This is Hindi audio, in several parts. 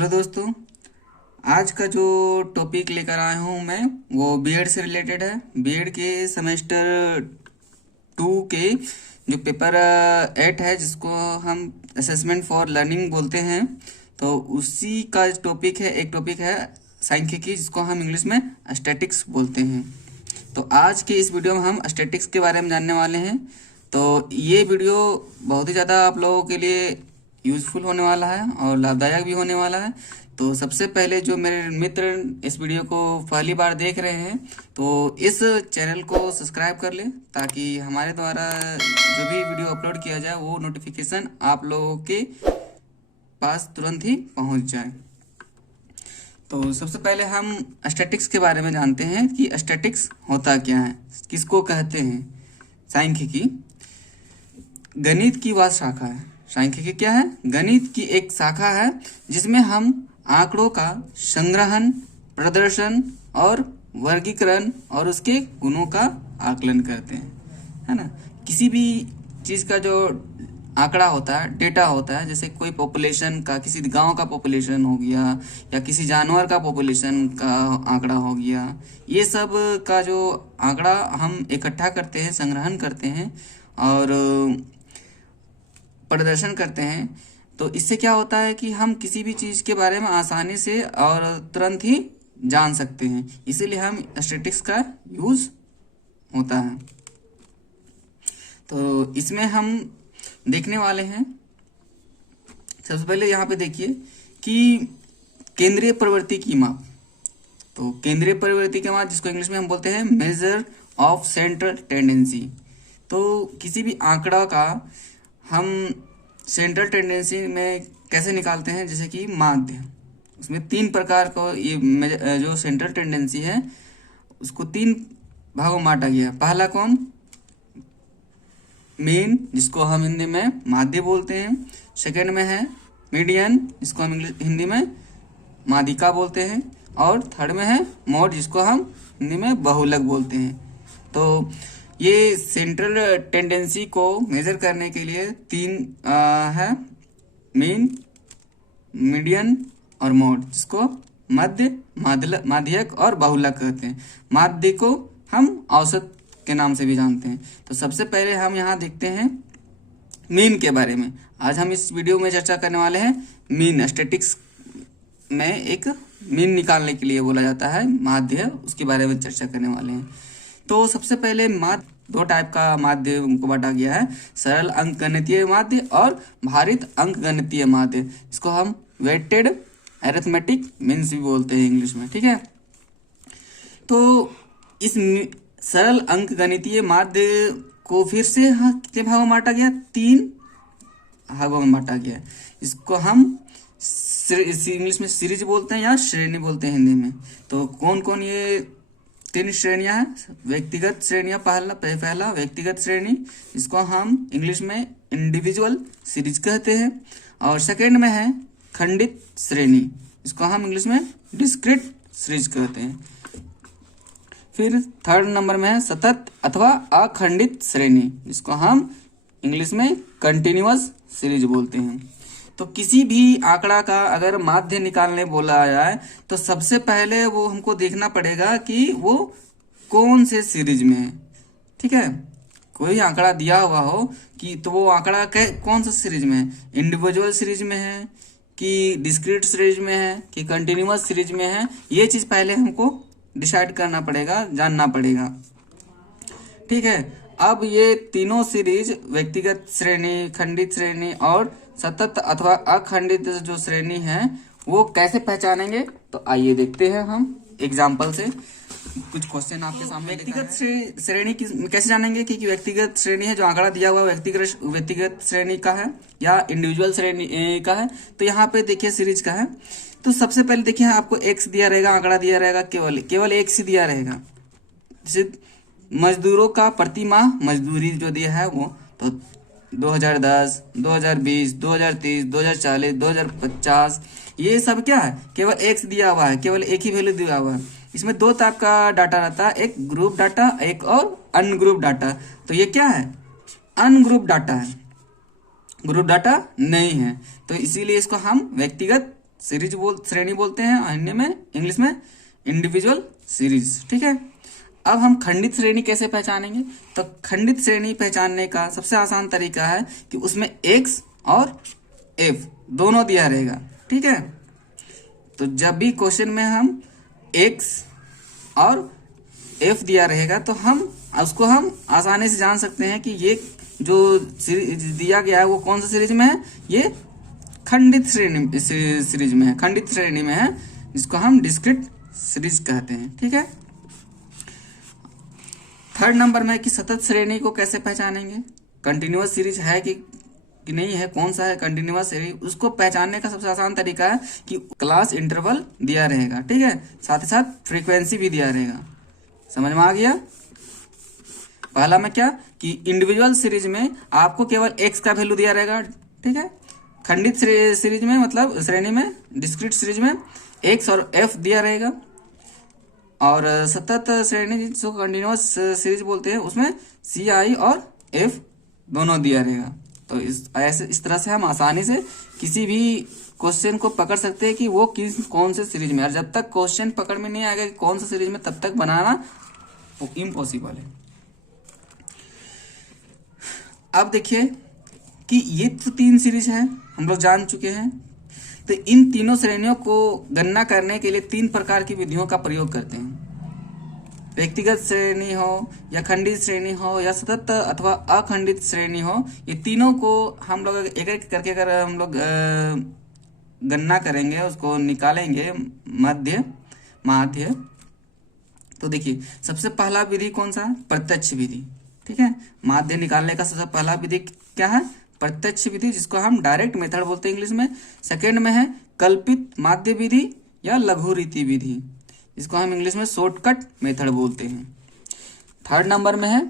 हेलो दोस्तों। आज का जो टॉपिक लेकर आया हूँ मैं वो बीएड से रिलेटेड है। बीएड के सेमेस्टर 2 के जो पेपर 8 है, जिसको हम असेसमेंट फॉर लर्निंग बोलते हैं, तो उसी का टॉपिक है। एक टॉपिक है सांख्यिकी, जिसको हम इंग्लिश में स्टैटिक्स बोलते हैं। तो आज के इस वीडियो में हम स्टैटिक्स के बारे में जानने वाले हैं। तो ये वीडियो बहुत ही ज़्यादा आप लोगों के लिए यूज़फुल होने वाला है और लाभदायक भी होने वाला है। तो सबसे पहले जो मेरे मित्र इस वीडियो को पहली बार देख रहे हैं, तो इस चैनल को सब्सक्राइब कर लें, ताकि हमारे द्वारा जो भी वीडियो अपलोड किया जाए वो नोटिफिकेशन आप लोगों के पास तुरंत ही पहुंच जाए। तो सबसे पहले हम स्टैटिक्स के बारे में जानते हैं कि स्टैटिक्स होता क्या है, किसको कहते हैं। सांख्यिकी गणित की वह शाखा है। सांख्यिकी क्या है? गणित की एक शाखा है, जिसमें हम आंकड़ों का संग्रहण, प्रदर्शन और वर्गीकरण और उसके गुणों का आकलन करते हैं, है ना। किसी भी चीज़ का जो आंकड़ा होता है, डेटा होता है, जैसे कोई पॉपुलेशन का, किसी गांव का पॉपुलेशन हो गया या किसी जानवर का पॉपुलेशन का आंकड़ा हो गया, ये सब का जो आंकड़ा हम इकट्ठा करते हैं, संग्रहण करते हैं और प्रदर्शन करते हैं। तो इससे क्या होता है कि हम किसी भी चीज़ के बारे में आसानी से और तुरंत ही जान सकते हैं, इसीलिए हम स्टैटिक्स का यूज़ होता है। तो इसमें हम देखने वाले हैं, सबसे पहले यहाँ पे देखिए कि केंद्रीय प्रवृत्ति की माप। तो केंद्रीय प्रवृत्ति की माप, जिसको इंग्लिश में हम बोलते हैं मेजर ऑफ सेंट्रल टेंडेंसी। तो किसी भी आंकड़ा का हम सेंट्रल टेंडेंसी में कैसे निकालते हैं, जैसे कि माध्य। उसमें 3 प्रकार का ये जो सेंट्रल टेंडेंसी है, उसको 3 भागों में बांटा गया है। पहला कौन? मीन, जिसको हम हिंदी में माध्य बोलते हैं। सेकंड में है मीडियन, जिसको हम हिंदी में माध्यिका बोलते हैं। और थर्ड में है मोड, जिसको हम हिंदी में बहुलक बोलते हैं। तो ये सेंट्रल टेंडेंसी को मेजर करने के लिए 3 है, मीन, मीडियन और मोड, जिसको मध्य, माध्यक और बहुलक कहते हैं। माध्य को हम औसत के नाम से भी जानते हैं। तो सबसे पहले हम यहाँ देखते हैं मीन के बारे में। आज हम इस वीडियो में चर्चा करने वाले हैं मीन। स्टैटिक्स में एक मीन निकालने के लिए बोला जाता है माध्य, उसके बारे में चर्चा करने वाले हैं। तो सबसे पहले माध्य, 2 टाइप का माध्य को बांटा गया है, सरल अंकगणितीय माध्य और भारित अंकगणितीय माध्य। इसको हम वेटेड अरिथमेटिक मीन्स भी बोलते हैं इंग्लिश में, ठीक है। तो इस सरल अंकगणितीय माध्य को फिर से कितने भागों में बांटा गया? 3 भागों में बांटा गया। इसको हम इंग्लिश में सीरीज बोलते हैं या श्रेणी बोलते हैं हिंदी में। तो कौन कौन ये 3 श्रेणियां हैं? व्यक्तिगत श्रेणियां, पहला व्यक्तिगत श्रेणी, इसको हम इंग्लिश में इंडिविजुअल सीरीज कहते हैं। और सेकंड में है खंडित श्रेणी, इसको हम इंग्लिश में डिस्क्रीट सीरीज कहते हैं। फिर थर्ड नंबर में है सतत अथवा अखंडित श्रेणी, जिसको हम इंग्लिश में कंटिन्यूअस सीरीज बोलते हैं। तो किसी भी आंकड़ा का अगर माध्य निकालने बोला जाए, तो सबसे पहले वो हमको देखना पड़ेगा कि वो कौन से सीरीज में है, ठीक है। कोई आंकड़ा दिया हुआ हो कि, तो वो आंकड़ा कौन सा सीरीज में है? इंडिविजुअल सीरीज में है कि डिस्क्रीट सीरीज में है कि कंटिन्यूअस सीरीज में है? ये चीज पहले हमको डिसाइड करना पड़ेगा, जानना पड़ेगा, ठीक है। अब ये तीनों सीरीज, व्यक्तिगत श्रेणी, खंडित श्रेणी और सतत अथवा अखंडित जो श्रेणी है, वो कैसे पहचानेंगे? तो आइए देखते हैं हम एग्जाम्पल से। कुछ क्वेश्चन आपके सामने। व्यक्तिगत श्रेणी कैसे जानेंगे कि व्यक्तिगत श्रेणी है, जो आंकड़ा दिया हुआ व्यक्तिगत श्रेणी का है या इंडिविजुअल श्रेणी का है? तो यहाँ पे देखिए सीरीज का है। तो सबसे पहले देखिए आपको एक्स दिया रहेगा, आंकड़ा दिया रहेगा, केवल एक्स ही दिया रहेगा। जैसे मजदूरों का प्रति माह मजदूरी जो दिया है वो, तो 2010, 2020, 2030, 2040, 2050, ये सब क्या है? केवल एक्स दिया हुआ है, केवल एक ही वैल्यू दिया हुआ है। इसमें 2 टाइप का डाटा रहता है, एक ग्रुप डाटा, एक और अनग्रुप डाटा। तो ये क्या है? अनग्रुप डाटा है, ग्रुप डाटा नहीं है। तो इसीलिए इसको हम व्यक्तिगत श्रेणी बोलते हैं, और हिंदी में इंग्लिश में इंडिविजुअल सीरीज। ठीक है, अब हम खंडित श्रेणी कैसे पहचानेंगे? तो खंडित श्रेणी पहचानने का सबसे आसान तरीका है कि उसमें एक्स और एफ दोनों दिया रहेगा। ठीक है, तो जब भी क्वेश्चन में हम एक्स और एफ दिया रहेगा तो हम उसको आसानी से जान सकते हैं कि ये जो दिया गया है वो कौन सा सीरीज में है, ये खंडित सीरीज में है, खंडित श्रेणी में है, जिसको हम डिस्क्रीट सीरीज कहते हैं। ठीक है, थर्ड नंबर में कि सतत श्रेणी को कैसे पहचानेंगे, कंटिन्यूअस सीरीज है कि नहीं है, कौन सा है कंटिन्यूअस सीरीज, उसको पहचानने का सबसे आसान तरीका है कि क्लास इंटरवल दिया रहेगा। ठीक है, साथ ही साथ फ्रीक्वेंसी भी दिया रहेगा। समझ में आ गया? पहला में क्या कि इंडिविजुअल सीरीज में आपको केवल एक्स का वैल्यू दिया रहेगा। ठीक है, खंडित सीरीज में मतलब श्रेणी में डिस्क्रीट सीरीज में एक्स और एफ दिया रहेगा, और सतत श्रेणी जो कंटिन्यूअस सीरीज बोलते हैं उसमें सी आई और एफ दोनों दिया रहेगा। तो इस तरह से हम आसानी से किसी भी क्वेश्चन को पकड़ सकते हैं कि वो कौन से सीरीज में, और जब तक क्वेश्चन पकड़ में नहीं आएगा कि कौन सा सीरीज में, तब तक बनाना इम्पॉसिबल है। अब देखिए कि ये तो 3 सीरीज है, हम लोग जान चुके हैं। तो इन तीनों श्रेणियों को गणना करने के लिए 3 प्रकार की विधियों का प्रयोग करते हैं। व्यक्तिगत श्रेणी हो या खंडित श्रेणी हो या सतत अथवा अखंडित श्रेणी हो, ये तीनों को हम लोग एक एक करके अगर हम लोग गणना करेंगे, उसको निकालेंगे माध्य, तो देखिए सबसे पहला विधि कौन सा है? प्रत्यक्ष विधि। ठीक है, माध्य निकालने का सबसे पहला विधि क्या है? प्रत्यक्ष विधि, जिसको हम डायरेक्ट मेथड बोलते हैं इंग्लिश में। सेकेंड में है कल्पित माध्य विधि या लघु रीति विधि, जिसको हम इंग्लिश में शॉर्टकट मेथड बोलते हैं। थर्ड नंबर में है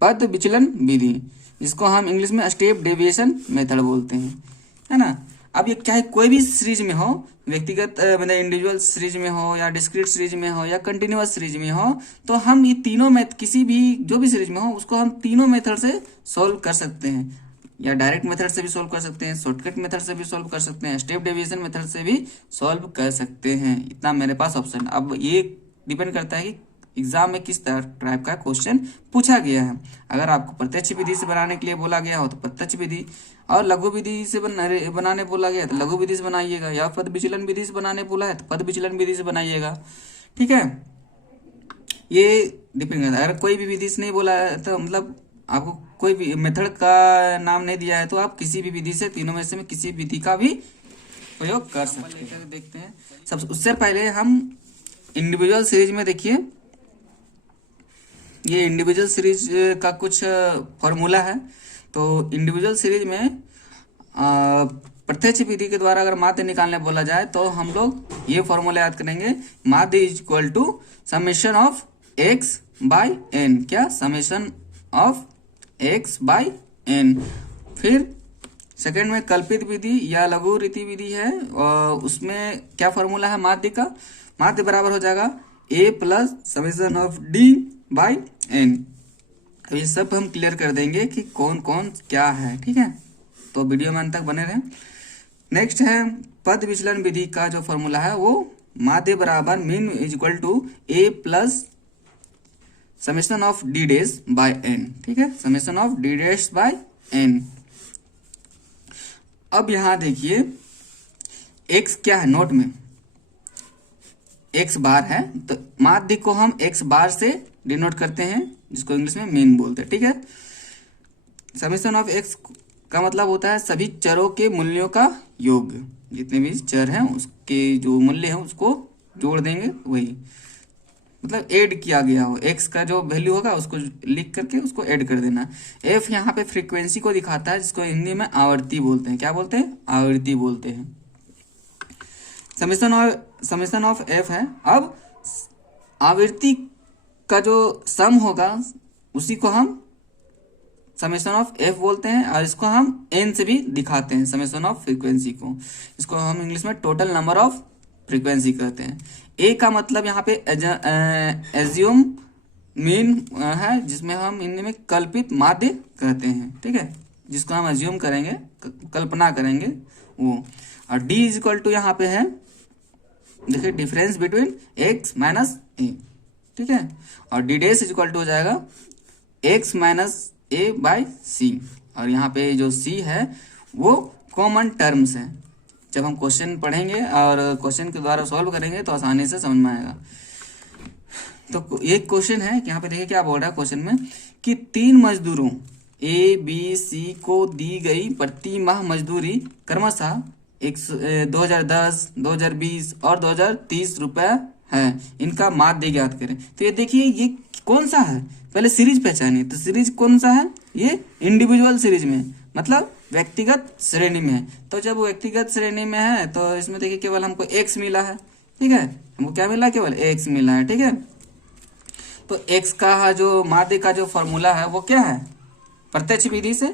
पद विचलन विधि, जिसको हम इंग्लिश में स्टेप डेविएशन मेथड बोलते हैं, है ना। अब ये क्या है, कोई भी सीरीज में हो, व्यक्तिगत मतलब इंडिविजुअल सीरीज में हो या डिस्क्रीट सीरीज में हो या कंटिन्यूअस सीरीज में हो, तो हम ये तीनों किसी भी जो भी सीरीज में हो उसको हम तीनों मेथड से सॉल्व कर सकते हैं, या डायरेक्ट मेथड से भी सॉल्व कर सकते हैं, शॉर्टकट मेथड से भी सॉल्व कर सकते हैं, स्टेप डेविएशन मेथड से भी सॉल्व कर सकते हैं। इतना मेरे पास ऑप्शन। अब ये डिपेंड करता है कि एग्जाम में किस टाइप का क्वेश्चन पूछा गया है। अगर आपको प्रत्यक्ष विधि से बनाने के लिए बोला गया हो तो प्रत्यक्ष विधि, और लघु विधि से बनाने बोला गया तो लघु विधि से बनाइएगा, या पद विचलन विधि से बनाने बोला है तो पद विचलन विधि से बनाइएगा। ठीक है, ये डिपेंड करता है। अगर कोई भी विधि से नहीं बोला है तो मतलब आपको कोई भी मेथड का नाम नहीं दिया है तो आप किसी भी विधि से, तीनों में से किसी विधि का भी प्रयोग कर सकते हैं। देखते हैं सब, उससे पहले हम इंडिविजुअल सीरीज में देखिए, ये इंडिविजुअल सीरीज का कुछ फॉर्मूला है। तो इंडिविजुअल सीरीज में प्रत्यक्ष विधि के द्वारा अगर माध्य निकालने बोला जाए तो हम लोग ये फॉर्मूला याद करेंगे, माध्य is equal to summation of X by N. क्या? Summation of X by N. फिर सेकंड में कल्पित विधि या लघु रीति विधि है, और उसमें क्या फॉर्मूला है माध्य का? माध्य बराबर हो जाएगा A plus summation of D by N. तो ये सब हम क्लियर कर देंगे कि कौन कौन क्या है। ठीक है, तो वीडियो में अंत तक बने रहें। नेक्स्ट है पद विचलन विधि का जो फॉर्मूला है वो माध्य बराबर mean is equal to A plus summation of D dash by N. ठीक है, summation of D dash by N. अब यहां देखिए एक्स क्या है, नोट में एक्स बार है, तो माध्य को हम एक्स बार से डिनोट करते हैं, जिसको इंग्लिश में मीन बोलते हैं। ठीक है, समेशन ऑफ एक्स का मतलब होता है सभी चरों के मूल्यों का योग, जितने भी चर हैं उसके जो मूल्य है उसको जोड़ देंगे, वही मतलब ऐड किया गया हो, एक्स का जो वैल्यू होगा उसको लिख करके उसको ऐड कर देना। एफ यहाँ पे फ्रीक्वेंसी को दिखाता है, जिसको हिंदी में आवृत्ति बोलते हैं। क्या बोलते हैं? आवृत्ति बोलते हैं। समेशन ऑफ एफ है। अब आवृत्ति का जो सम होगा उसी को हम समेशन ऑफ एफ बोलते हैं, और इसको हम एन से भी दिखाते हैं, समेशन ऑफ फ्रीक्वेंसी को। इसको हम इंग्लिश में टोटल नंबर ऑफ फ्रीक्वेंसी कहते हैं। ए का मतलब यहाँ पे एज्यूम मीन है, जिसमें हम हिंदी में कल्पित माध्य कहते हैं। ठीक है, जिसको हम एज्यूम करेंगे, कल्पना करेंगे, वो, और डी इज इक्वल टू यहाँ पे है, देखिए difference between X minus A, ठीक है, और D dash is equal to हो जाएगा X minus A by C, और यहाँ पे जो सी है वो कॉमन टर्म्स है। जब हम क्वेश्चन पढ़ेंगे और क्वेश्चन के द्वारा सॉल्व करेंगे तो आसानी से समझ में आएगा। तो एक क्वेश्चन है कि यहाँ पे देखिए क्या बोल रहा है क्वेश्चन में कि 3 मजदूरों ए बी सी को दी गई प्रति माह मजदूरी क्रमशः 2010, 2020 और 2030 रुपए है, इनका माध्य ज्ञात करें। तो ये देखिए ये कौन सा है, पहले सीरीज पहचानिए। तो सीरीज कौन सा है, ये इंडिविजुअल सीरीज में, मतलब व्यक्तिगत श्रेणी में है। तो जब व्यक्तिगत श्रेणी में है तो इसमें देखिए केवल हमको एक्स मिला है, ठीक है, हमको क्या मिला, केवल एक्स मिला है, ठीक है। तो एक्स का जो माध्य का जो फॉर्मूला है वो क्या है, प्रत्यक्ष विधि से।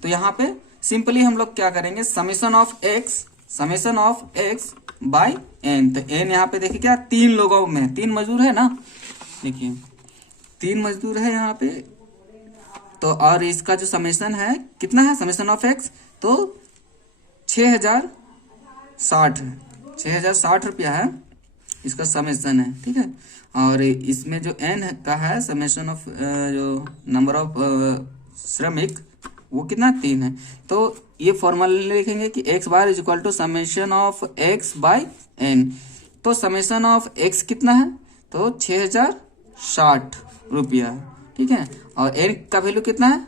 तो यहाँ पे सिंपली हम लोग क्या करेंगे, summation of X by N. तो एन यहाँ पे देखिए क्या, 3 लोगों में 3 मजदूर है ना, देखिए 3 मजदूर है यहाँ पे। तो और इसका जो समेशन है कितना है, समेशन ऑफ एक्स तो 6060 रुपया है इसका समेशन है, ठीक है। और इसमें जो एन का है समेशन ऑफ जो नंबर ऑफ श्रमिक वो कितना 3 है। तो ये फॉर्मूला लिखेंगे कि X bar is equal to summation of X by N. तो समेशन ऑफ एक्स कितना है, तो 6060 रुपया, ठीक है, और एन का वैल्यू कितना है,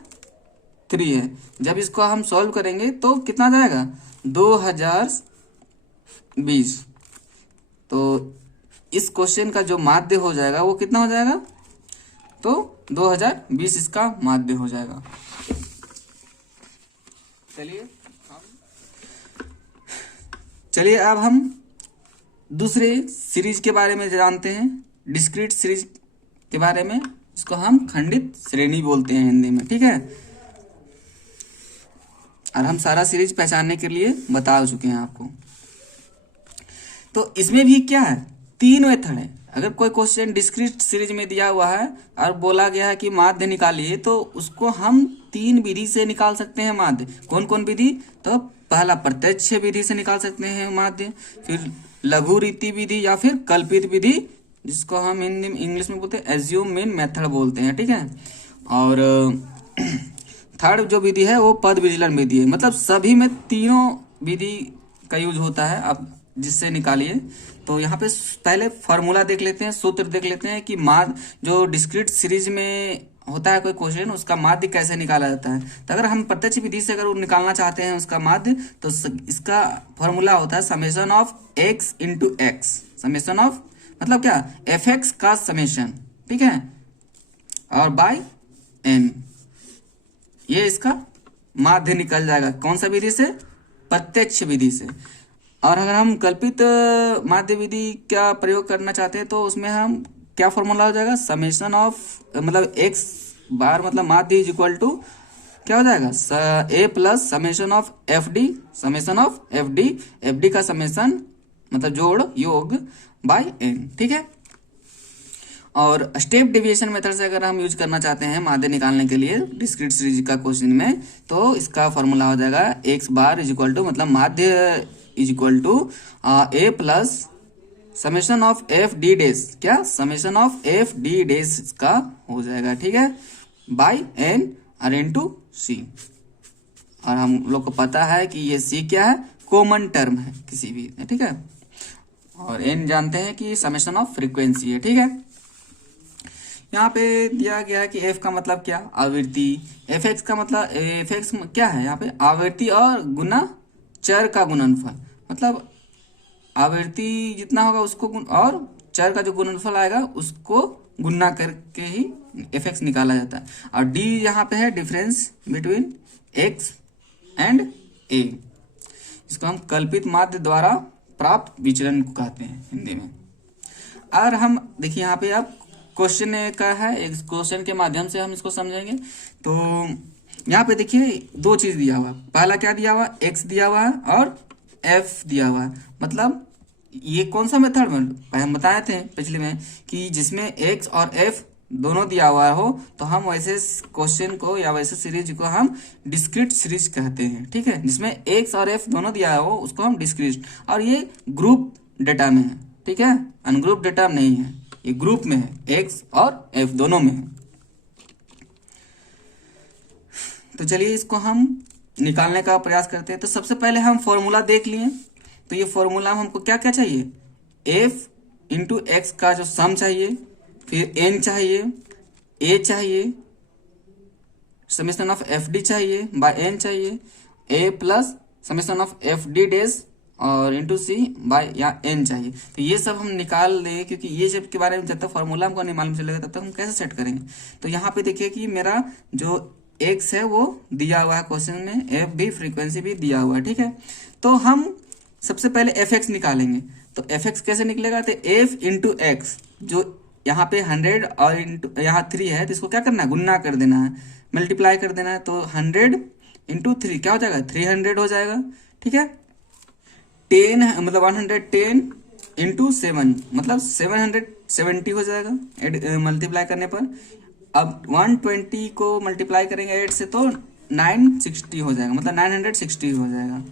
3 है। जब इसको हम सॉल्व करेंगे तो कितना जाएगा, 2020। तो इस क्वेश्चन का जो माध्य हो जाएगा वो कितना हो जाएगा, तो 2020 इसका माध्य हो जाएगा। चलिए अब हम दूसरे सीरीज के बारे में जानते हैं, डिस्क्रीट सीरीज के बारे में। इसको हम खंडित श्रेणी बोलते हैं हिंदी में, ठीक है। और हम सारा सीरीज पहचानने के लिए बता चुके हैं आपको। तो इसमें भी क्या है, 3 मेथड है। अगर कोई क्वेश्चन डिस्क्रीट सीरीज में दिया हुआ है और बोला गया है कि माध्य निकालिए, तो उसको हम 3 विधि से निकाल सकते हैं माध्य। कौन कौन विधि, तो पहला प्रत्यक्ष विधि से निकाल सकते हैं माध्य, फिर लघु रीति विधि या फिर कल्पित विधि, जिसको हम हिंदी में इंग्लिश में बोलते हैं एज्यूम मीन मेथड बोलते हैं, ठीक है। और थर्ड जो विधि है वो पद विचलन विधि है, मतलब सभी में तीनों विधि का यूज होता है, आप जिससे निकालिए। तो यहाँ पे पहले फॉर्मूला देख लेते हैं, सूत्र देख लेते हैं कि माध्य जो डिस्क्रीट सीरीज में होता है कोई क्वेश्चन, उसका माध्य कैसे निकाला जाता है। तो अगर हम प्रत्यक्ष विधि से अगर निकालना चाहते हैं उसका माध्य, तो इसका फॉर्मूला होता है summation of x into x. Summation of मतलब क्या, एफ एक्स का समेशन, ठीक है, और बाय एन, ये इसका माध्य निकल जाएगा। कौन सा विधि से, प्रत्यक्ष विधि से। और अगर हम कल्पित माध्य विधि का प्रयोग करना चाहते हैं तो उसमें हम क्या फॉर्मूला हो जाएगा, समेशन ऑफ मतलब एक्स बार मतलब माध्य इज इक्वल टू क्या हो जाएगा, A plus summation of F D, summation of F D का समेशन मतलब जोड़ योग बाय एन, ठीक है। और स्टेप डेविएशन मेथड से अगर हम यूज करना चाहते हैं माध्य निकालने के लिए डिस्क्रीट सीरीज का क्वेश्चन में, तो इसका फॉर्मूला हो जाएगा X bar is equal to मतलब माध्य is equal to A plus summation of F D dash, क्या summation of F D dash का हो जाएगा, ठीक है, बाय एन और इनटू सी। और हम लोग को पता है कि ये सी क्या है, कॉमन टर्म है किसी भी, ठीक है। और एन जानते हैं कि समेशन ऑफ फ्रीक्वेंसी है, ठीक है। यहाँ पे दिया गया है कि एफ का मतलब क्या, आवृत्ति, एफ एक्स का मतलब एफ एक्स क्या है, यहाँ पे आवृत्ति और गुना चर का गुणनफल, मतलब आवृत्ति जितना होगा उसको और चर का जो गुणनफल आएगा उसको गुणा करके ही एफ एक्स निकाला जाता है। और डी यहाँ पे है डिफरेंस बिटवीन एक्स एंड ए, इसको हम कल्पित माध्य द्वारा प्राप्त विचलन को कहते हैं हिंदी में। और हम देखिए यहाँ पे अब क्वेश्चन का है, एक क्वेश्चन के माध्यम से हम इसको समझेंगे। तो यहाँ पे देखिए 2 चीज दिया हुआ, पहला क्या दिया हुआ, एक्स दिया हुआ है और एफ दिया हुआ है। मतलब ये कौन सा मेथड में हम बताए थे पिछले में कि जिसमें एक्स और एफ दोनों दिया हुआ हो तो हम वैसे क्वेश्चन को या वैसे सीरीज को हम डिस्क्रीट सीरीज कहते हैं, ठीक है। जिसमें एक्स और एफ दोनों दिया हो उसको हम डिस्क्रीट, और ये ग्रुप डेटा में है, ठीक है, अनग्रुप डेटा में नहीं है, ये ग्रुप में है, एक्स और एफ दोनों में है। तो चलिए इसको हम निकालने का प्रयास करते हैं। तो सबसे पहले हम फॉर्मूला देख लिए। तो ये फॉर्मूला हमको क्या क्या चाहिए, एफ इंटू एक्स का जो सम चाहिए, फिर एन चाहिए, ए चाहिए, समेशन ऑफ एफ डी चाहिए बाय एन चाहिए, A plus summation of F D dash और इंटू सी बाय या एन चाहिए। तो ये सब हम निकाल देंगे, क्योंकि ये सब के बारे में जब तक फॉर्मूला हमको नहीं मालूम चलेगा तब तक हम कैसे सेट करेंगे। तो यहाँ पे देखिए कि मेरा जो एक्स है वो दिया हुआ है क्वेश्चन में, एफ भी फ्रीक्वेंसी भी दिया हुआ है, ठीक है। तो हम सबसे पहले एफ एक्स निकालेंगे। तो एफ एक्स कैसे निकलेगा, तो एफ इंटू एक्स, जो यहाँ पे 100 और इंटू यहाँ 3 है, तो इसको क्या करना है, गुन्ना कर देना है, मल्टीप्लाई कर देना है। तो 100 इंटू 3 क्या हो जाएगा, 300 हो जाएगा, ठीक है। 10 मतलब 110 इंटू 7 मतलब 770 हो जाएगा मल्टीप्लाई करने पर। अब 120 को मल्टीप्लाई करेंगे 8 से तो 960 हो जाएगा, मतलब 960 हो जाएगा।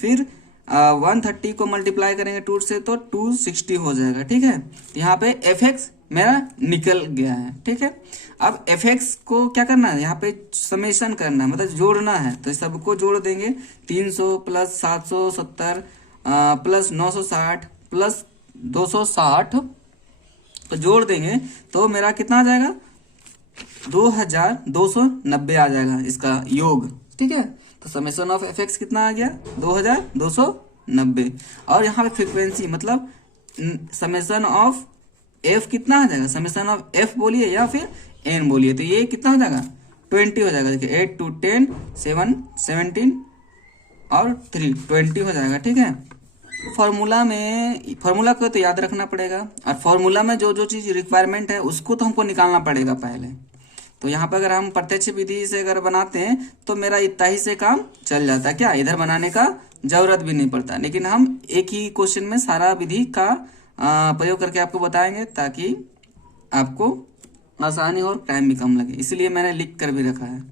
फिर 130 को मल्टीप्लाई करेंगे 2 से तो 260 हो जाएगा, ठीक है। यहाँ पे एफ एक्स मेरा निकल गया है, ठीक है। अब एफ एक्स को क्या करना है, यहाँ पे समेशन करना है, मतलब जोड़ना है। तो सबको जोड़ देंगे, 300 प्लस 770 प्लस 960 प्लस 260, तो जोड़ देंगे तो मेरा कितना आ जाएगा, 2290 आ जाएगा इसका योग, ठीक है। तो समेशन ऑफ एफ एक्स कितना आ गया, 2290। और यहाँ पे फ्रीक्वेंसी मतलब समेशन ऑफ एफ कितना आ जाएगा, समेशन ऑफ एफ बोलिए या फिर एन बोलिए, तो ये कितना हो जाएगा, 20 हो जाएगा। देखिए 8 2 10 7 17 और 3 20 हो जाएगा, ठीक है। फॉर्मूला को तो याद रखना पड़ेगा, और फॉर्मूला में जो जो चीज रिक्वायरमेंट है उसको तो हमको निकालना पड़ेगा पहले। तो यहाँ पे अगर हम प्रत्यक्ष विधि से अगर बनाते हैं तो मेरा इतना ही से काम चल जाता है, क्या इधर बनाने का जरूरत भी नहीं पड़ता। लेकिन हम एक ही क्वेश्चन में सारा विधि का प्रयोग करके आपको बताएंगे, ताकि आपको आसानी और टाइम भी कम लगे, इसलिए मैंने लिख कर भी रखा है।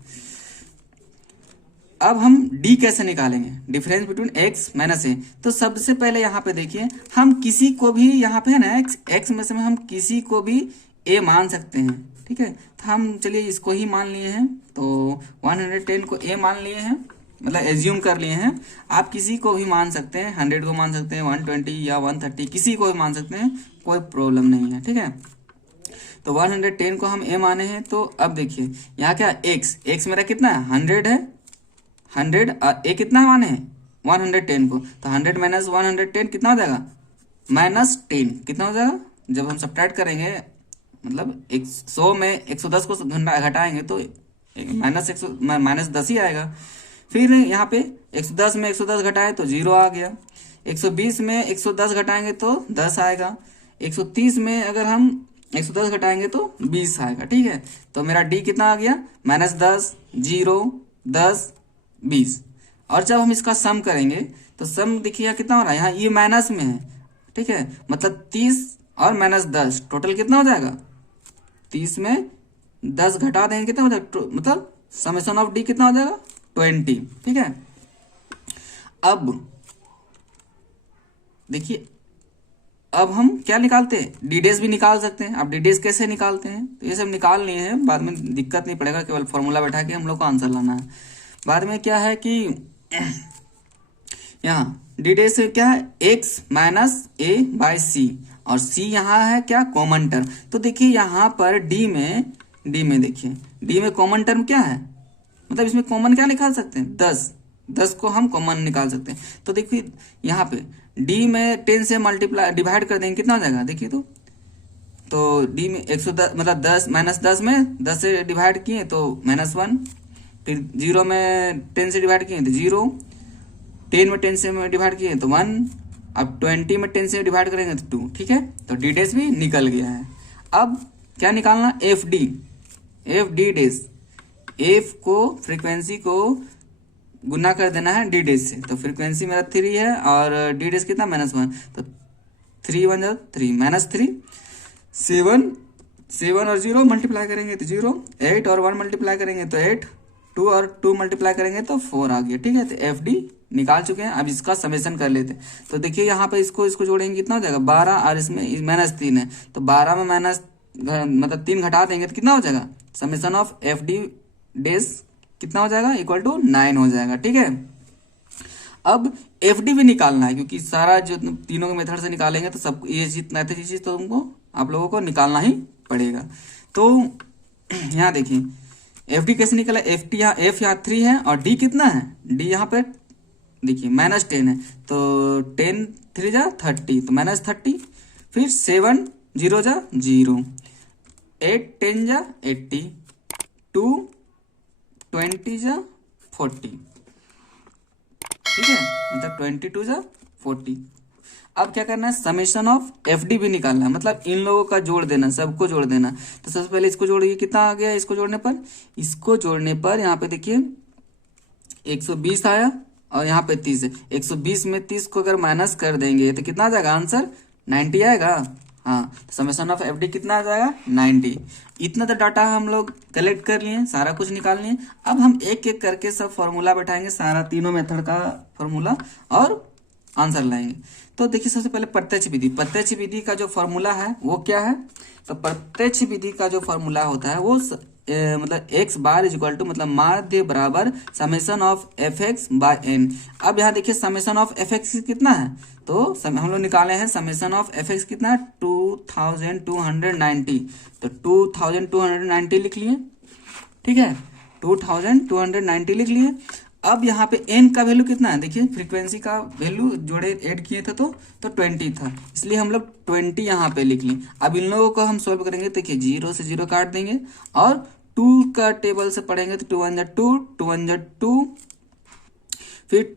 अब हम डी कैसे निकालेंगे, डिफरेंस बिटवीन एक्स माइनस ए। तो सबसे पहले यहाँ पे देखिए, हम किसी को भी यहाँ पे है ना एक्स में से हम किसी को भी ए मान सकते हैं, ठीक है। तो हम चलिए इसको ही मान लिए हैं, तो 110 को ए मान लिए हैं, मतलब एज्यूम कर लिए हैं। आप किसी को भी मान सकते हैं, 100 को मान सकते हैं, 120 या 130 किसी को भी मान सकते हैं, कोई प्रॉब्लम नहीं है, ठीक है। तो 110 को हम ए माने हैं। तो अब देखिए यहाँ क्या, एक्स मेरा कितना है, 100 है, 100 और ए कितना माने हैं, 110 को। तो 100 माइनस 110 कितना हो जाएगा, -10 कितना हो जाएगा। जब हम सब्ट्रैक्ट करेंगे, मतलब 100 में 110 को घटाएंगे तो -10 ही आएगा। फिर यहाँ पे 110 में 110 घटाए तो 0 आ गया। 120 में 110 घटाएंगे तो 10 आएगा। 130 में अगर हम 110 घटाएंगे तो 20 आएगा, ठीक है। तो मेरा डी कितना आ गया, -10 0 10 20। और जब हम इसका सम करेंगे तो सम देखिए कितना हो रहा है, यहाँ ये माइनस में है, ठीक है। मतलब 30 और -10 टोटल कितना हो जाएगा, 30 में 10 घटा देंगे कितना हो जाएगा, मतलब समेशन ऑफ डी कितना हो जाएगा, 20, ठीक है। अब देखिए, अब हम क्या निकालते हैं, डीडेस भी निकाल सकते हैं। अब डीडेस कैसे निकालते हैं, तो ये सब निकाल लिए हैं, बाद में दिक्कत नहीं पड़ेगा, केवल फॉर्मूला बैठा के हम लोग को आंसर लाना है। बाद में क्या है कि यहाँ डीडेस क्या है, एक्स माइनस ए बाय सी, और सी यहाँ है क्या, कॉमन टर्म। तो देखिए यहाँ पर डी में देखिए, डी में कॉमन टर्म क्या है, मतलब इसमें कॉमन क्या निकाल सकते हैं, 10 को हम कॉमन निकाल सकते हैं। तो देखिए यहाँ पे डी में 10 से मल्टीप्लाई डिवाइड कर देंगे कितना हो जाएगा, देखिए तो डी में 110 मतलब 10 -10 में 10 से डिवाइड किए तो -1, फिर 0 में 10 से डिवाइड किए तो 0, 10 में 10 से डिवाइड किए तो 1, अब 20 में 10 से डिवाइड करेंगे तो 2, ठीक है। तो डी डेस भी निकल गया है। अब क्या निकालना, एफ डी डेस, एफ को फ्रीक्वेंसी को गुना कर देना है डी डेस से। तो फ्रीक्वेंसी मेरा 3 है और डी डेस कितना, -1, तो 3 1 3 -3 7 7 और 0 मल्टीप्लाई करेंगे तो 0, 8 और 1 मल्टीप्लाई करेंगे तो 8, 2 और 2 मल्टीप्लाई करेंगे तो 4 आ गया। ठीक है, तो एफ डी निकाल चुके हैं। अब इसका समेशन कर लेते हैं। तो देखिए यहाँ पे इसको जोड़ेंगे कितना हो जाएगा 12, और इसमें -3 है तो 12 में माइनस मतलब 3 घटा देंगे तो कितना हो जाएगा, summation of F D dash कितना हो जाएगा, इक्वल टू 9 हो जाएगा। ठीक है, अब एफ डी भी निकालना है क्योंकि सारा जो तीनों के मेथड से निकालेंगे तो सब ये चीज तो तुमको आप लोगों को निकालना ही पड़ेगा। तो यहाँ देखिए एफ डी कैसे निकला, एफ टी यहाँ एफ यहाँ 3 है और डी कितना है, डी यहाँ पे देखिए -10 है तो 10 3 जा 30 तो -30, फिर 7 0 जा 0, 8 10 जा 80, 2 20 जा 40। ठीक है, मतलब 22 जा 40। अब क्या करना है, समेशन ऑफ एफ डी भी निकालना है, मतलब इन लोगों का जोड़ देना, सबको जोड़ देना। तो सबसे पहले इसको जोड़िए, कितना आ गया इसको जोड़ने पर यहाँ पे देखिए 120 आया और यहाँ पे 30 है। 120 में 30 को अगर माइनस कर देंगे तो कितना आ जाएगा, आंसर 90 आएगा। हाँ, तो समेशन ऑफ एफ डी कितना आ जाएगा 90। इतना तो डाटा हम लोग कलेक्ट कर लिए, सारा कुछ निकाल लिए। अब हम एक एक करके सब फॉर्मूला बैठाएंगे, सारा तीनों मेथड का फॉर्मूला और आंसर लाएंगे। तो देखिए सबसे पहले प्रत्यक्ष विधि का जो फॉर्मूला है वो क्या है, तो प्रत्यक्ष विधि का जो फॉर्मूला होता है वो मतलब x bar is equal to मतलब माध्य बराबर summation of F X by N. अब यहाँ देखिए समेशन ऑफ एफ एक्स कितना है, तो हम लोग निकाले हैं समेशन ऑफ एफ एक्स कितना है 2290, तो 2290 लिख लिए। ठीक है, 2290 लिख लिए। अब यहाँ पे n का वैल्यू कितना है, देखिए फ्रीक्वेंसी का वैल्यू जोड़े ऐड किए थे तो 20 था, इसलिए हम लोग 20 यहाँ पे लिख लें। अब इन लोगों को हम सॉल्व करेंगे, देखिए 0 से 0 काट देंगे और 2 का टेबल से पढ़ेंगे तो 2 1 जा 2, 2 1 जा 2, फिर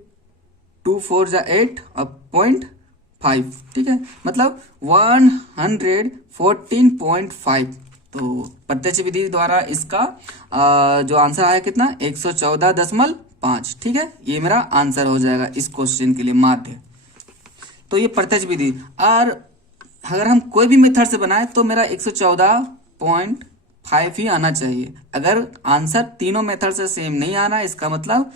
2 4 जा 8 और 0.5। ठीक है, मतलब 114.5। तो प्रत्यक्ष विधि द्वारा इसका जो आंसर आया कितना 114.5। ठीक है, ये मेरा आंसर हो जाएगा इस क्वेश्चन के लिए माध्य। तो ये प्रत्यक्ष विधि, और अगर हम कोई भी मेथड से बनाए तो मेरा 114.5 ही आना चाहिए। अगर आंसर तीनों मेथड से सेम नहीं आ रहा है, इसका मतलब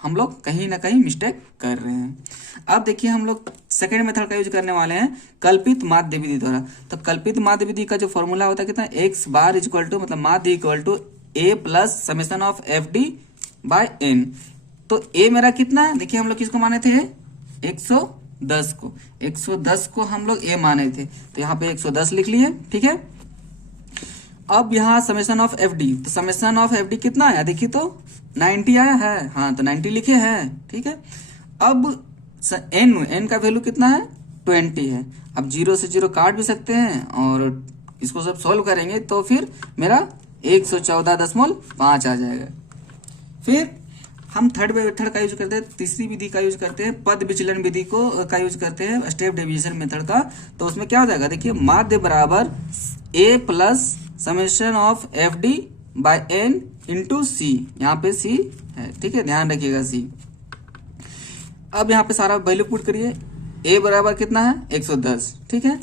हम लोग कहीं ना कहीं मिस्टेक कर रहे हैं। अब देखिए हम लोग सेकेंड मेथड का यूज करने वाले हैं कल्पित माध्य विधि द्वारा। तो कल्पित माध्य विधि का जो फॉर्मूला होता है कितना, x bar is equal to मतलब माध्य equal to a plus summation of F D by N. तो a मेरा कितना है, देखिए हम लोग किसको माने थे 110 को, 110 को हम लोग a माने थे, तो यहाँ पे 110 लिख लिए। ठीक है, अब यहाँ समेशन ऑफ एफ डी, तो समेशन ऑफ एफ डी कितना आया देखिए तो 90 आया है। हाँ, तो 90 लिखे हैं। ठीक है, अब n का वैल्यू कितना है 20 है। अब 0 से 0 काट भी सकते हैं और इसको सब सॉल्व करेंगे तो फिर मेरा 114.5 आ जाएगा। फिर हम थर्ड मेथड का यूज करते हैं, तीसरी विधि का यूज करते हैं, पद विचलन विधि को का यूज करते हैं, स्टेप डेविएशन मेथड का। तो उसमें क्या हो जाएगा, देखिए माध्य बराबर a plus summation of F D by N into C, यहाँ पे सी है। ठीक है, ध्यान रखिएगा सी। अब यहाँ पे सारा वैल्यू पुट करिए, a बराबर कितना है 110। ठीक है,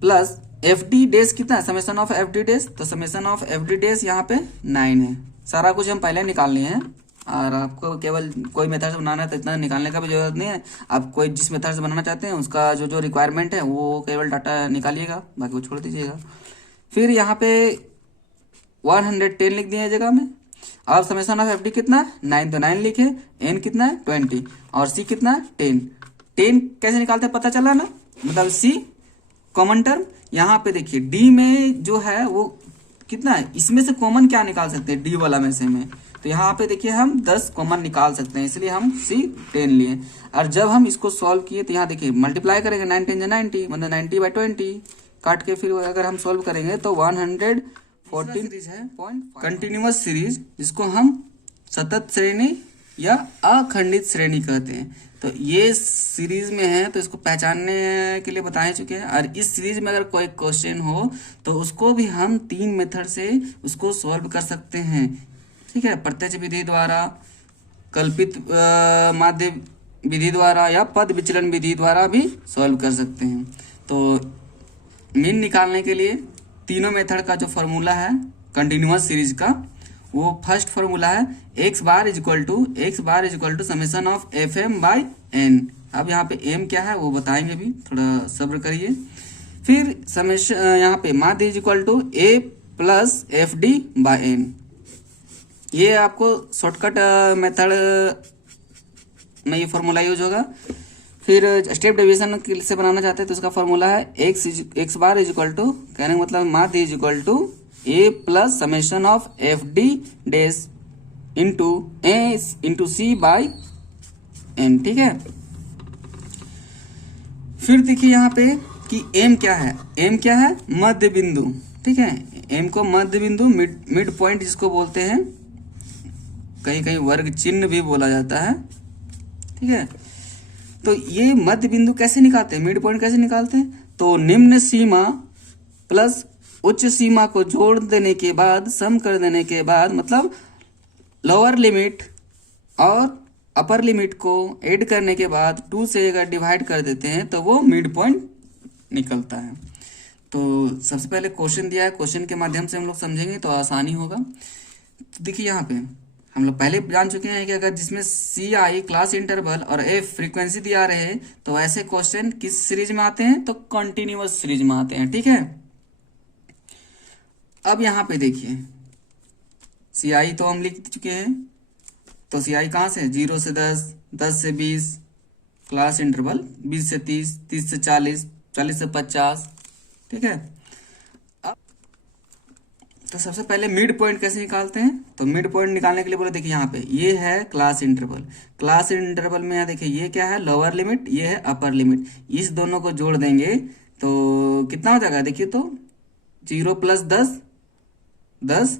प्लस एफ डी डेज कितना है, summation of F D dash, तो summation of F D dash यहाँ पे 9 है। सारा कुछ हम पहले निकाल लिए हैं और आपको केवल कोई मेथड से बनाना है तो इतना निकालने का भी जरूरत नहीं है। आप कोई जिस मेथड से बनाना चाहते हैं उसका जो रिक्वायरमेंट है वो केवल डाटा निकालिएगा, बाकी वो छोड़ दीजिएगा। फिर यहाँ पे 110 लिख दिए जगह में। अब समेशन ऑफ एफ डी कितना है 9, तो 9 लिखे, एन कितना है 20 और सी कितना है 10। 10 कैसे निकालते हैं पता चला ना, मतलब सी कॉमन टर्म। यहाँ पे देखिए डी में जो है वो कितना है, इसमें से कॉमन क्या निकाल सकते हैं डी वाला में से में, तो यहाँ पे देखिए हम 10 कॉमन निकाल सकते हैं, इसलिए हम सी 10 लिए। और जब हम इसको सॉल्व किए तो यहाँ देखिए मल्टीप्लाई करेंगे 9 10 90 मतलब 90/20 काट के फिर अगर हम सॉल्व करेंगे तो 114 सीरीज है कंटिन्यूअस सीरीज, जिसको हम सतत श्रेणी या अखंडित श्रेणी कहते हैं। तो ये सीरीज में है तो इसको पहचानने के लिए बता चुके हैं। और इस सीरीज में अगर कोई क्वेश्चन हो तो उसको भी हम 3 मेथड से उसको सॉल्व कर सकते हैं। ठीक है, प्रत्यक्ष विधि द्वारा, कल्पित माध्य विधि द्वारा या पद विचलन विधि द्वारा भी सॉल्व कर सकते हैं। तो मीन निकालने के लिए तीनों मेथड का जो फॉर्मूला है कंटिन्यूअस सीरीज का, वो फर्स्ट फॉर्मूला है X bar is equal to summation of F M by N. अब यहाँ पे एम क्या है वो बताएंगे, भी थोड़ा सब्र करिए। फिर समेशन यहाँ पे माध्य is equal to A plus F D by N. ये आपको शॉर्टकट मेथड में ये फॉर्मूला यूज होगा। फिर स्टेप डेविएशन से बनाना चाहते हैं तो इसका फॉर्मूला है X bar is equal to, कहने का मतलब माध्य is equal to A plus summation of F D dash into C by N. ठीक है, फिर देखिए यहाँ पे कि एम क्या है, एम क्या है मध्य बिंदु। ठीक है, एम को मध्य बिंदु मिड पॉइंट जिसको बोलते हैं, कहीं कहीं वर्ग चिन्ह भी बोला जाता है। ठीक है, तो ये मध्य बिंदु कैसे निकालते हैं, मिड पॉइंट कैसे निकालते हैं, तो निम्न सीमा प्लस उच्च सीमा को जोड़ देने के बाद, सम कर देने के बाद, मतलब लोअर लिमिट और अपर लिमिट को ऐड करने के बाद 2 से अगर डिवाइड कर देते हैं तो वो मिड पॉइंट निकलता है। तो सबसे पहले क्वेश्चन दिया है, क्वेश्चन के माध्यम से हम लोग समझेंगे तो आसानी होगा। तो देखिए यहाँ पे हम लोग पहले जान चुके हैं कि अगर जिसमें सी आई क्लास इंटरवल और एफ फ्रीक्वेंसी दिया रहे तो ऐसे क्वेश्चन किस सीरीज में आते हैं, तो कंटिन्यूअस सीरीज में आते हैं। ठीक है, अब यहाँ पे देखिए सी आई तो हम लिख चुके हैं, तो सी आई कहाँ से, 0 से 10, 10 से 20, क्लास इंटरवल 20 से 30, 30 से 40, 40 से 50। ठीक है, तो सबसे पहले मिड पॉइंट कैसे निकालते हैं, तो मिड पॉइंट निकालने के लिए बोले देखिए यहाँ पे ये है क्लास इंटरवल, क्लास इंटरवल में यहाँ देखिए ये क्या है लोअर लिमिट, ये है अपर लिमिट, इस दोनों को जोड़ देंगे तो कितना हो जाएगा, देखिए तो 0 प्लस 10 10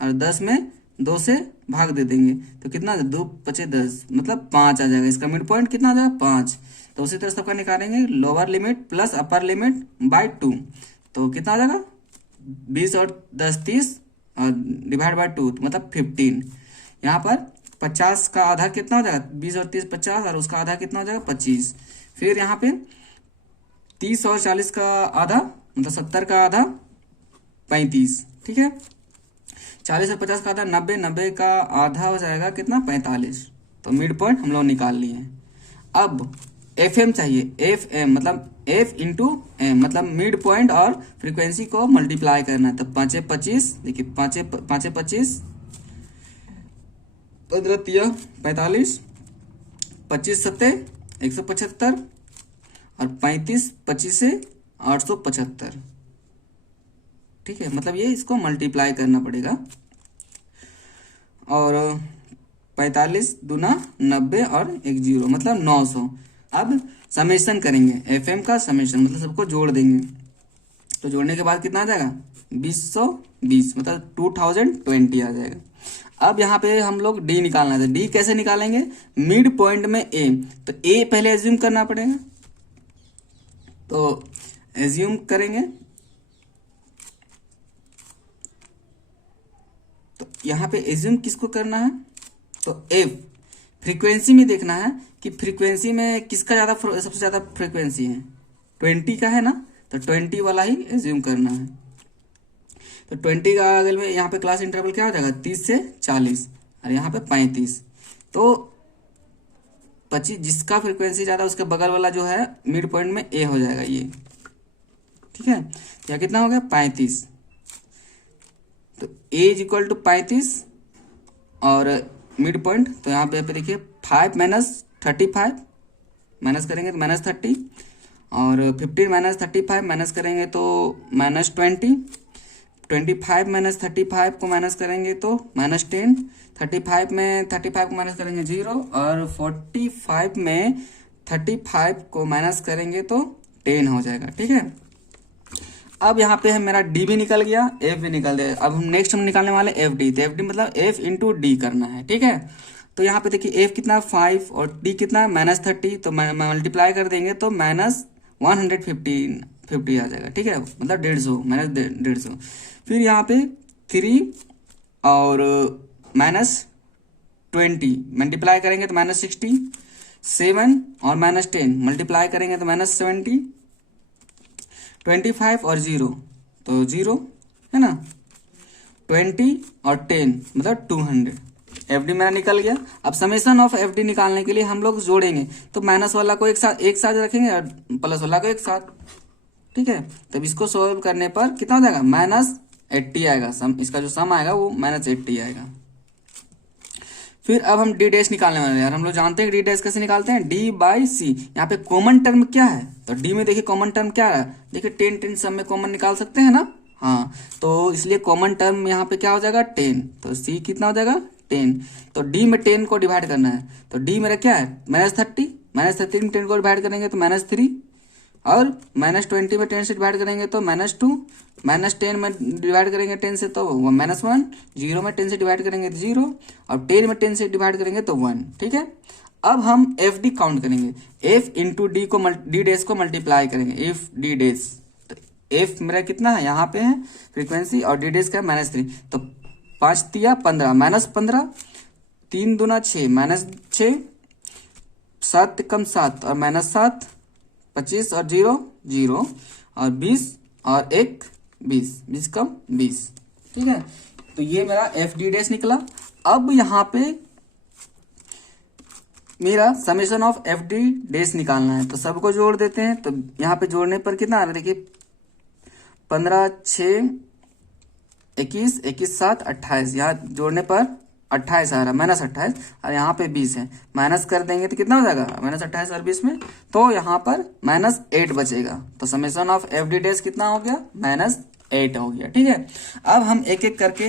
और 10 में 2 से भाग दे देंगे तो कितना, 2 पचे 10, मतलब 5 आ जाएगा। इसका मिड पॉइंट कितना आ जाएगा 5। तो उसी तरह सबका निकालेंगे lower limit plus upper limit by 2, तो कितना आ जाएगा 20 और 10 30 और डिवाइड बाई 2 मतलब 15। यहाँ पर 50 का आधा कितना हो जाएगा, 20 और 30 50 और उसका आधा कितना हो जाएगा 25। फिर यहाँ पे 30 और 40 का आधा मतलब 70 का आधा 35। ठीक है, 40 और 50 का आधा 90, 90 का आधा हो जाएगा कितना 45। तो मिड पॉइंट हम लोग निकाल लिए। अब एफ एम चाहिए, एफ एम मतलब एफ इंटू एम मतलब मिड पॉइंट और फ्रीक्वेंसी को मल्टीप्लाई करना है। तो 5 25, देखिए 5 25, 15 45, 25 7 175 और 35 25 से 875। ठीक है, मतलब ये इसको मल्टीप्लाई करना पड़ेगा। और 45 दूना 90 और 1 0 मतलब 900। अब समेशन करेंगे, एफ एम का समेशन मतलब सबको जोड़ देंगे, तो जोड़ने के बाद कितना आ जाएगा 2020 मतलब 2020 आ जाएगा। अब यहाँ पे हम लोग डी निकालना है, डी कैसे निकालेंगे, मिड पॉइंट में ए, तो ए पहले एज्यूम करना पड़ेगा, तो एज्यूम करेंगे। तो यहाँ पे एज्यूम किसको करना है, तो एफ फ्रीक्वेंसी में देखना है कि फ्रीक्वेंसी में किसका ज्यादा सबसे ज्यादा फ्रीक्वेंसी है, 20 का है ना, तो 20 वाला ही एज्यूम करना है। तो 20 का अगल में यहाँ पे क्लास इंटरवल क्या हो जाएगा 30 से 40 और यहाँ पे 35, तो 25 जिसका फ्रीक्वेंसी ज्यादा उसके बगल वाला जो है मिड पॉइंट में ए हो जाएगा ये। ठीक है, या कितना हो गया 35, तो ए इज इक्वल टू 35 और मिड पॉइंट, तो यहाँ पे देखिए 5 माइनस 35 माइनस करेंगे तो माइनस 30 और 15 माइनस 35 माइनस करेंगे तो माइनस 20, 25 माइनस 35 को माइनस करेंगे तो माइनस 10, 35 में 35 को माइनस करेंगे 0 और 45 में 35 को माइनस करेंगे तो 10 हो जाएगा। ठीक है, अब यहाँ पे है मेरा डी भी निकल गया, एफ भी निकल गया। अब नेक्स्ट हम निकालने वाले एफ डी, तो एफ डी मतलब एफ इंटू डी करना है। ठीक है, तो यहाँ पे देखिए एफ कितना 5 और डी कितना है माइनस 30, तो मल्टीप्लाई कर देंगे तो माइनस 150 आ जाएगा। ठीक है, मतलब 150 माइनस 150। फिर यहाँ पे 3 और माइनस 20 मल्टीप्लाई करेंगे तो माइनस 60, 7 और माइनस 10 मल्टीप्लाई करेंगे तो माइनस 70, 25 और 0 तो 0 है ना, 20 और 10 मतलब 200। FD मेरा निकल गया। अब समेशन ऑफ FD निकालने के लिए हम लोग जोड़ेंगे, तो माइनस वाला को एक साथ रखेंगे और प्लस वाला को एक साथ, ठीक है। तब इसको सॉल्व करने पर कितना हो जाएगा, -80 आएगा। इसका जो सम आएगा वो -80 आएगा। फिर अब हम डी डैश निकालने वाले हैं यार। हम लोग जानते हैं डी डैश कैसे निकालते हैं, D/C। यहाँ पे कॉमन टर्म क्या है, तो डी में देखिए कॉमन टर्म क्या है, देखिए 10 सब में कॉमन निकाल सकते हैं ना, हाँ। तो इसलिए कॉमन टर्म यहाँ पे क्या हो जाएगा 10, तो C कितना हो जाएगा 10। तो D में 10 को डिवाइड करना है, तो D मेरा क्या है -30, -30 में 10 को डिवाइड करेंगे तो -3, और -20 में 10 से डिवाइड करेंगे तो -2, -10 में डिवाइड करेंगे 10 से तो -1, 0 में 10 से डिवाइड करेंगे तो 0, और 10 में 10 से डिवाइड करेंगे तो 1, ठीक है। अब हम FD काउंट करेंगे, F इंटू D डैश को मल्टीप्लाई करेंगे, F D डैश। तो F मेरा कितना है यहाँ पे है फ्रीक्वेंसी, और D डैश का -3, तो 5 तिया 15, -15, 3 दूना 6, -6, 7 कम 7 और -7, 25 और 0 0, और 20 और 1 20, 20 कम 20, ठीक है। तो ये मेरा FD डैश निकला। अब यहाँ पे मेरा समेशन ऑफ FD डैश निकालना है, तो सबको जोड़ देते हैं। तो यहाँ पे जोड़ने पर कितना आ रहा है देखिए, 15 6 21, 21 7 28, यहाँ जोड़ने पर 28 आ रहा है, -28, और यहाँ पे 20 है, माइनस कर देंगे तो कितना हो जाएगा -28 और 20 में, तो यहाँ पर -8 बचेगा। तो समेशन ऑफ FD डैश कितना हो गया, -8 हो गया, ठीक है। अब हम एक एक करके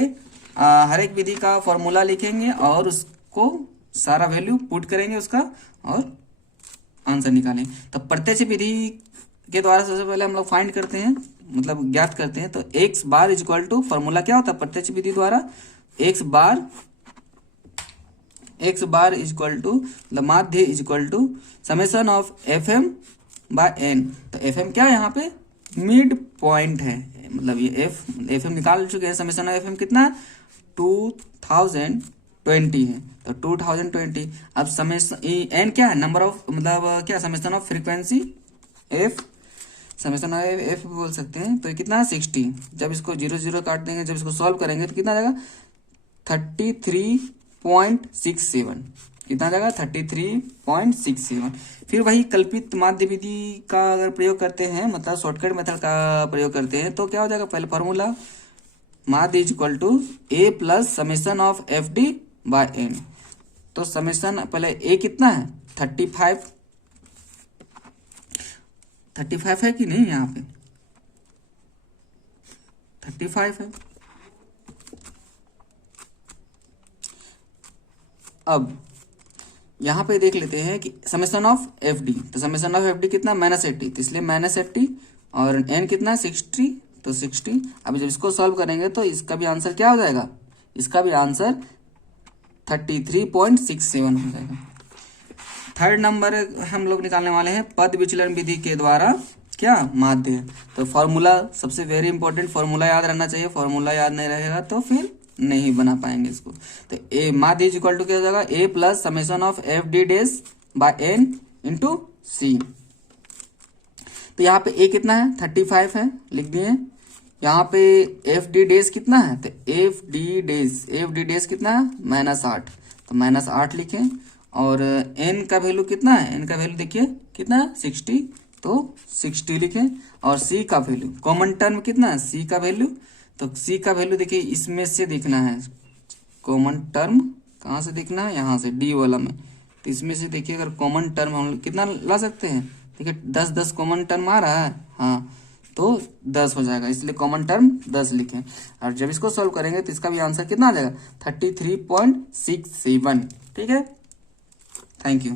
हर एक विधि का फॉर्मूला लिखेंगे और उसको सारा वैल्यू पुट करेंगे उसका, और आंसर निकालेंगे। तो प्रत्यक्ष विधि के द्वारा सबसे पहले हम लोग फाइंड करते हैं, मतलब ज्ञात करते हैं। तो x bar is equal to, formula क्या होता है प्रत्यक्ष विधि द्वारा, x bar is equal to, मतलब माध्य is equal to summation of FM by n। तो FM क्या है यहाँ पे, मिड पॉइंट है, मतलब ये FM निकाल चुके हैं। समेशन ऑफ FM कितना है 2020 है, तो 2020। अब समेशन n क्या है, नंबर ऑफ, मतलब क्या summation of frequency F, summation of F बोल सकते हैं। तो कितना है 60। जब इसको 0 0 काट देंगे, जब इसको सॉल्व करेंगे तो कितना आ जाएगा 33.67, कितना आ जाएगा 33.67। फिर वही कल्पित माध्य विधि का अगर प्रयोग करते हैं, मतलब शॉर्टकट मेथड का प्रयोग करते हैं, तो क्या हो जाएगा, पहले फॉर्मूला माध्य is equal to A plus summation of FD by n। तो समेशन पहले A कितना है 35 है कि नहीं, यहाँ पे 35 है। अब यहाँ पे देख लेते हैं कि समेशन ऑफ FD, तो समेशन ऑफ FD कितना -80, तो इसलिए -80, और n कितना 60, तो 60। अब जब इसको सॉल्व करेंगे तो इसका भी आंसर क्या हो जाएगा, इसका भी आंसर 33.67 हो जाएगा। थर्ड नंबर हम लोग निकालने वाले हैं पद विचलन विधि के द्वारा क्या माध्य। तो फॉर्मूला सबसे वेरी इंपॉर्टेंट, फॉर्मूला याद रहना चाहिए, फॉर्मूला याद नहीं रहेगा तो फिर नहीं बना पाएंगे इसको। तो ए माध्य इज इक्वल टू क्या हो जाएगा, A plus summation of FD dash by n into C। तो यहाँ पे A कितना है 35 है, लिख दिए। यहाँ पे FD डैश कितना है, तो FD डैश कितना है -8, तो -8 लिखें। और n का वैल्यू कितना है, n का वैल्यू देखिए कितना है 60, तो 60 लिखें। और C का वैल्यू, कॉमन टर्म कितना है C का वैल्यू, तो C का वैल्यू देखिए इसमें से दिखना है, कॉमन टर्म कहाँ से दिखना है, यहाँ से D वाला में। तो इसमें से देखिए अगर कॉमन टर्म हम कितना ला सकते हैं, देखिए 10 कॉमन टर्म आ रहा है, हाँ, तो 10 हो जाएगा, इसलिए कॉमन टर्म 10 लिखें। और जब इसको सॉल्व करेंगे तो इसका भी आंसर कितना आ जाएगा 33.67, ठीक है। Thank you.